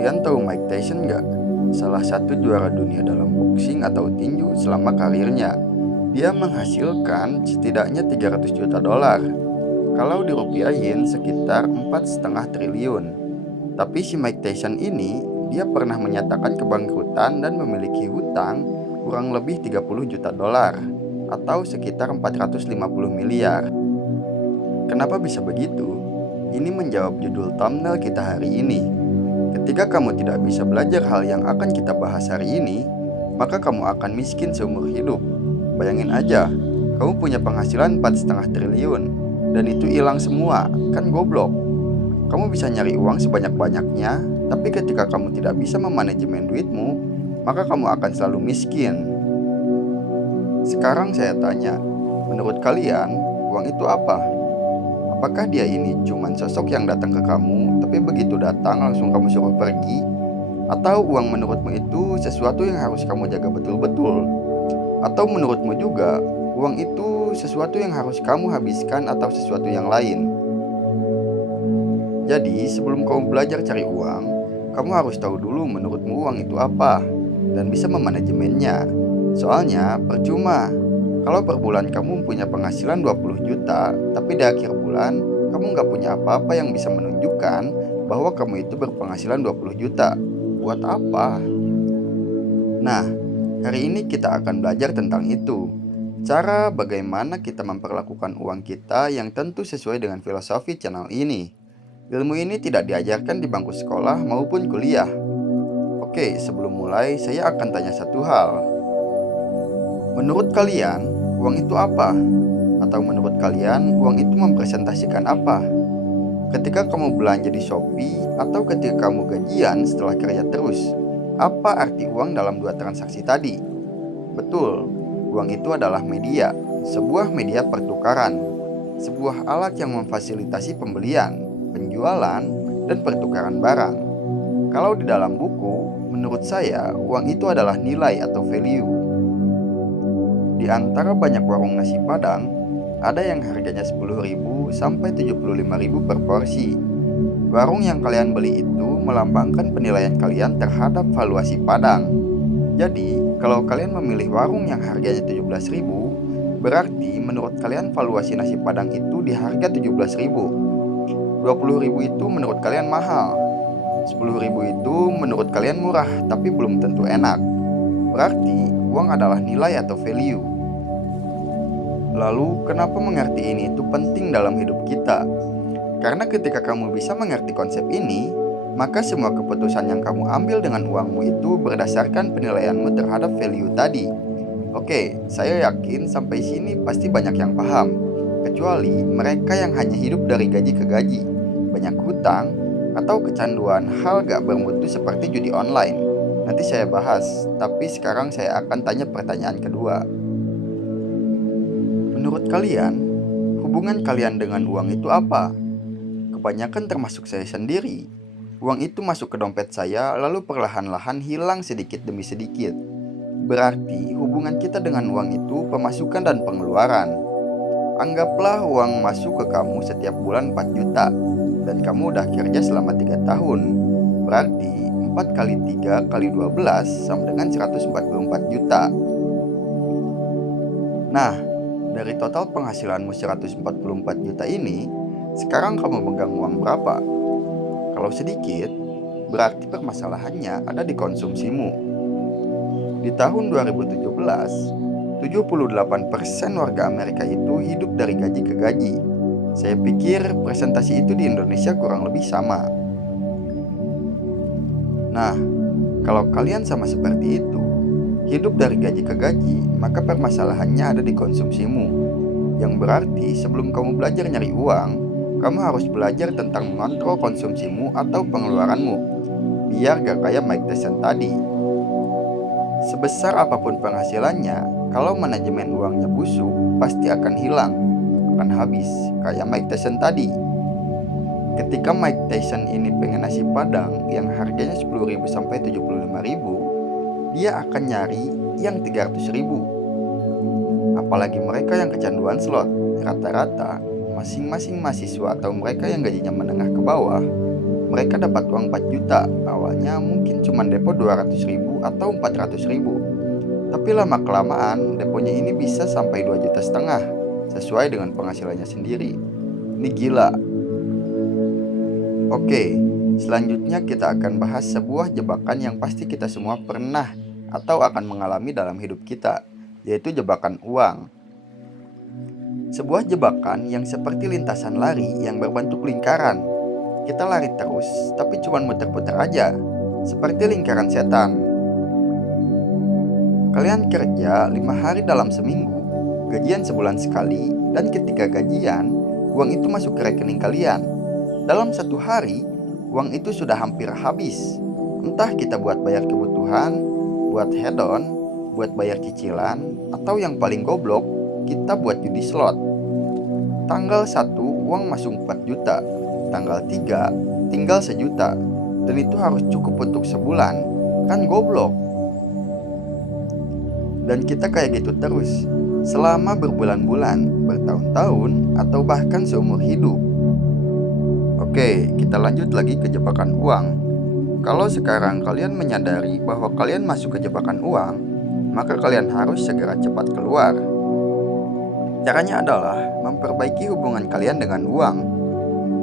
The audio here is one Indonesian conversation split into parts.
Kalian tahu Mike Tyson nggak? Salah satu juara dunia dalam boxing atau tinju selama karirnya. Dia menghasilkan setidaknya 300 juta dolar. Kalau dirupiahin sekitar 4,5 triliun. Tapi si Mike Tyson ini, dia pernah menyatakan kebangkrutan dan memiliki hutang kurang lebih 30 juta dolar atau sekitar 450 miliar. Kenapa bisa begitu? Ini menjawab judul thumbnail kita hari ini. Ketika kamu tidak bisa belajar hal yang akan kita bahas hari ini, maka kamu akan miskin seumur hidup. Bayangin aja, kamu punya penghasilan 4,5 triliun dan itu hilang semua, kan goblok. Kamu bisa nyari uang sebanyak-banyaknya, tapi ketika kamu tidak bisa memanajemen duitmu, maka kamu akan selalu miskin. Sekarang saya tanya, menurut kalian, uang itu apa? Apakah dia ini cuman sosok yang datang ke kamu, tapi begitu datang langsung kamu suruh pergi? Atau uang menurutmu itu sesuatu yang harus kamu jaga betul-betul? Atau menurutmu juga, uang itu sesuatu yang harus kamu habiskan atau sesuatu yang lain? Jadi, sebelum kamu belajar cari uang, kamu harus tahu dulu menurutmu uang itu apa, dan bisa memanajemennya. Soalnya, percuma. Kalau per bulan kamu punya penghasilan 20 juta, tapi di akhir bulan kamu nggak punya apa-apa yang bisa menunjukkan bahwa kamu itu berpenghasilan 20 juta. Buat apa? Nah, hari ini kita akan belajar tentang itu. Cara bagaimana kita memperlakukan uang kita yang tentu sesuai dengan filosofi channel ini. Ilmu ini tidak diajarkan di bangku sekolah maupun kuliah. Oke, sebelum mulai saya akan tanya satu hal. Menurut kalian, uang itu apa? Atau menurut kalian, uang itu mempresentasikan apa? Ketika kamu belanja di Shopee atau ketika kamu gajian setelah kerja terus, apa arti uang dalam dua transaksi tadi? Betul, uang itu adalah media, sebuah media pertukaran, sebuah alat yang memfasilitasi pembelian, penjualan, dan pertukaran barang. Kalau di dalam buku, menurut saya, uang itu adalah nilai atau value. Di antara banyak warung nasi Padang, ada yang harganya 10.000 sampai 75.000 per porsi. Warung yang kalian beli itu melambangkan penilaian kalian terhadap valuasi Padang. Jadi, kalau kalian memilih warung yang harganya 17.000, berarti menurut kalian valuasi nasi Padang itu di harga 17.000. 20.000 itu menurut kalian mahal. 10.000 itu menurut kalian murah tapi belum tentu enak. Berarti uang adalah nilai atau value. Lalu, kenapa mengerti ini itu penting dalam hidup kita? Karena ketika kamu bisa mengerti konsep ini, maka semua keputusan yang kamu ambil dengan uangmu itu berdasarkan penilaianmu terhadap value tadi. Oke, saya yakin sampai sini pasti banyak yang paham, kecuali mereka yang hanya hidup dari gaji ke gaji, banyak hutang, atau kecanduan hal gak bermutu seperti judi online. Nanti saya bahas, tapi sekarang saya akan tanya pertanyaan kedua. Menurut kalian, hubungan kalian dengan uang itu apa? Kebanyakan termasuk saya sendiri. Uang itu masuk ke dompet saya lalu perlahan-lahan hilang sedikit demi sedikit. Berarti hubungan kita dengan uang itu pemasukan dan pengeluaran. Anggaplah uang masuk ke kamu setiap bulan 4 juta dan kamu udah kerja selama 3 tahun. Berarti 4 kali 3 kali 12 sama dengan 144 juta. Nah, dari total penghasilanmu 144 juta ini, sekarang kamu megang uang berapa? Kalau sedikit, berarti permasalahannya ada di konsumsimu. Di tahun 2017, 78% warga Amerika itu hidup dari gaji ke gaji. Saya pikir presentasi itu di Indonesia kurang lebih sama. Nah, kalau kalian sama seperti itu, hidup dari gaji ke gaji, maka permasalahannya ada di konsumsimu. Yang berarti sebelum kamu belajar nyari uang, kamu harus belajar tentang mengontrol konsumsimu atau pengeluaranmu, biar gak kayak Mike Tyson tadi. Sebesar apapun penghasilannya, kalau manajemen uangnya busuk, pasti akan hilang, akan habis, kayak Mike Tyson tadi. Ketika Mike Tyson ini pengen nasi Padang yang harganya 10.000 sampai 75.000, dia akan nyari yang 300.000. Apalagi mereka yang kecanduan slot, rata-rata masing-masing mahasiswa atau mereka yang gajinya menengah ke bawah, mereka dapat uang 4 juta. Awalnya mungkin cuma depo 200 ribu atau 400 ribu. Tapi lama-kelamaan deponya ini bisa sampai 2,5 juta sesuai dengan penghasilannya sendiri. Ini gila. Oke, selanjutnya kita akan bahas sebuah jebakan yang pasti kita semua pernah atau akan mengalami dalam hidup kita, yaitu jebakan uang. Sebuah jebakan yang seperti lintasan lari yang berbentuk lingkaran. Kita lari terus, tapi cuma muter-puter aja, seperti lingkaran setan. Kalian kerja 5 hari dalam seminggu, gajian sebulan sekali, dan ketika gajian, uang itu masuk ke rekening kalian. Dalam 1 hari, uang itu sudah hampir habis. Entah kita buat bayar kebutuhan, buat head-on, buat bayar cicilan, atau yang paling goblok, kita buat judi slot. Tanggal 1 uang masuk 4 juta, tanggal 3 tinggal 1 juta, dan itu harus cukup untuk sebulan. Kan goblok. Dan kita kayak gitu terus, selama berbulan-bulan, bertahun-tahun, atau bahkan seumur hidup. Oke, kita lanjut lagi ke jebakan uang. Kalau sekarang kalian menyadari bahwa kalian masuk ke jebakan uang, maka kalian harus segera cepat keluar. Caranya adalah memperbaiki hubungan kalian dengan uang.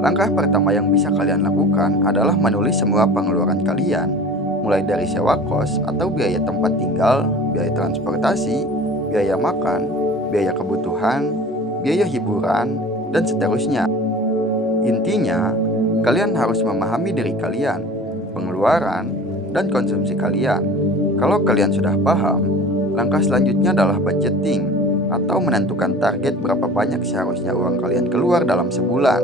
Langkah pertama yang bisa kalian lakukan adalah menulis semua pengeluaran kalian, mulai dari sewa kos atau biaya tempat tinggal, biaya transportasi, biaya makan, biaya kebutuhan, biaya hiburan, dan seterusnya. Intinya, kalian harus memahami diri kalian, pengeluaran, dan konsumsi kalian. Kalau kalian sudah paham, langkah selanjutnya adalah budgeting atau menentukan target berapa banyak seharusnya uang kalian keluar dalam sebulan.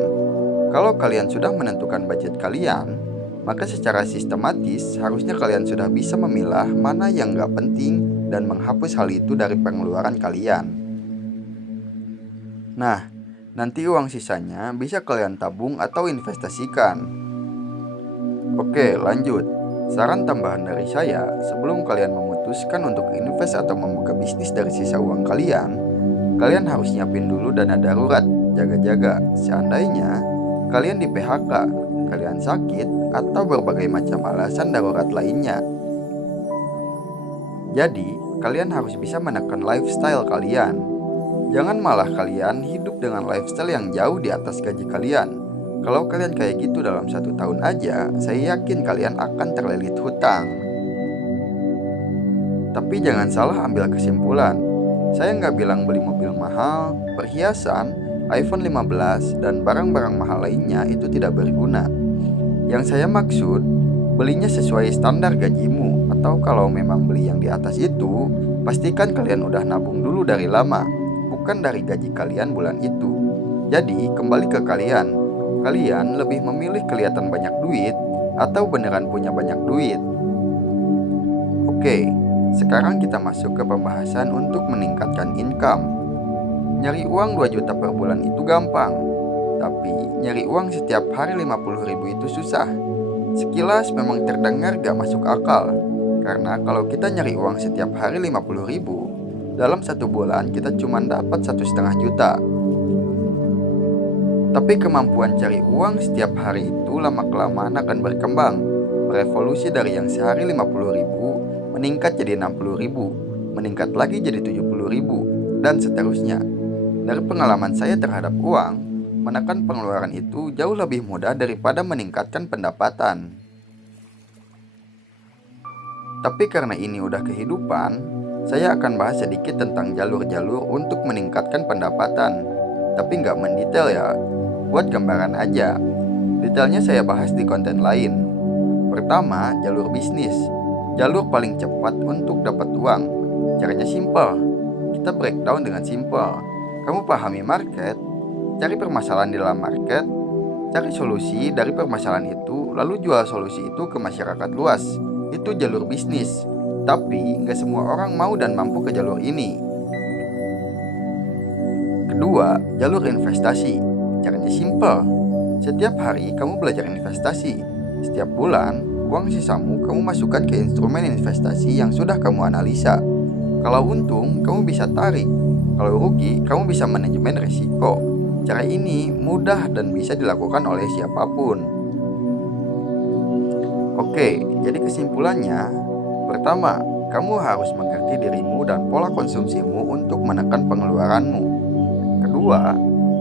Kalau kalian sudah menentukan budget kalian, maka secara sistematis harusnya kalian sudah bisa memilah mana yang gak penting dan menghapus hal itu dari pengeluaran kalian. Nah, nanti uang sisanya bisa kalian tabung atau investasikan. Oke, lanjut. Saran tambahan dari saya, sebelum kalian memutuskan untuk invest atau membuka bisnis dari sisa uang kalian harus nyiapin dulu dana darurat, jaga-jaga. Seandainya kalian di PHK, kalian sakit, atau berbagai macam alasan darurat lainnya. Jadi, kalian harus bisa menekan lifestyle kalian. Jangan malah kalian hidup dengan lifestyle yang jauh di atas gaji kalian. Kalau kalian kayak gitu dalam 1 tahun aja, saya yakin kalian akan terlilit hutang. Tapi jangan salah ambil kesimpulan. Saya nggak bilang beli mobil mahal, perhiasan, iPhone 15, dan barang-barang mahal lainnya itu tidak berguna. Yang saya maksud, belinya sesuai standar gajimu, atau kalau memang beli yang di atas itu, pastikan kalian udah nabung dulu dari lama, bukan dari gaji kalian bulan itu. Jadi, kembali ke kalian lebih memilih kelihatan banyak duit atau beneran punya banyak duit? Oke, sekarang kita masuk ke pembahasan untuk meningkatkan income. Nyari uang 2 juta per bulan itu gampang, tapi nyari uang setiap hari 50 ribu itu susah. Sekilas memang terdengar gak masuk akal, karena kalau kita nyari uang setiap hari 50 ribu, dalam 1 bulan kita cuma dapat 1,5 juta. Tapi kemampuan cari uang setiap hari itu lama-kelamaan akan berkembang, berevolusi dari yang sehari 50 ribu, meningkat jadi 60 ribu, meningkat lagi jadi 70 ribu, dan seterusnya. Dari pengalaman saya terhadap uang, menekan pengeluaran itu jauh lebih mudah daripada meningkatkan pendapatan. Tapi karena ini udah kehidupan, saya akan bahas sedikit tentang jalur-jalur untuk meningkatkan pendapatan. Tapi nggak mendetail ya, buat gambaran aja. Detailnya saya bahas di konten lain. Pertama, jalur bisnis. Jalur paling cepat untuk dapat uang. Caranya simple. Kita breakdown dengan simple. Kamu pahami market, cari permasalahan di dalam market, cari solusi dari permasalahan itu, lalu jual solusi itu ke masyarakat luas. Itu jalur bisnis. Tapi nggak semua orang mau dan mampu ke jalur ini. Kedua, jalur investasi. Caranya simple. Setiap hari kamu belajar investasi. Setiap bulan, uang sisamu kamu masukkan ke instrumen investasi yang sudah kamu analisa. Kalau untung, kamu bisa tarik. Kalau rugi, kamu bisa manajemen risiko. Cara ini mudah dan bisa dilakukan oleh siapapun. Oke, jadi kesimpulannya, pertama, kamu harus mengerti dirimu dan pola konsumsimu untuk menekan pengeluaranmu. Kedua,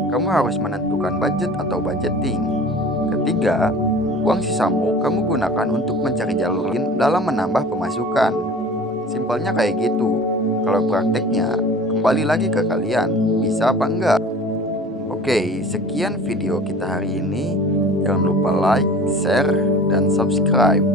kamu harus menentukan budget atau budgeting. Ketiga, uang sisamu kamu gunakan untuk mencari jalur lain dalam menambah pemasukan. Simpelnya kayak gitu. Kalau prakteknya, kembali lagi ke kalian, bisa apa enggak? Oke, sekian video kita hari ini. Jangan lupa like, share, dan subscribe.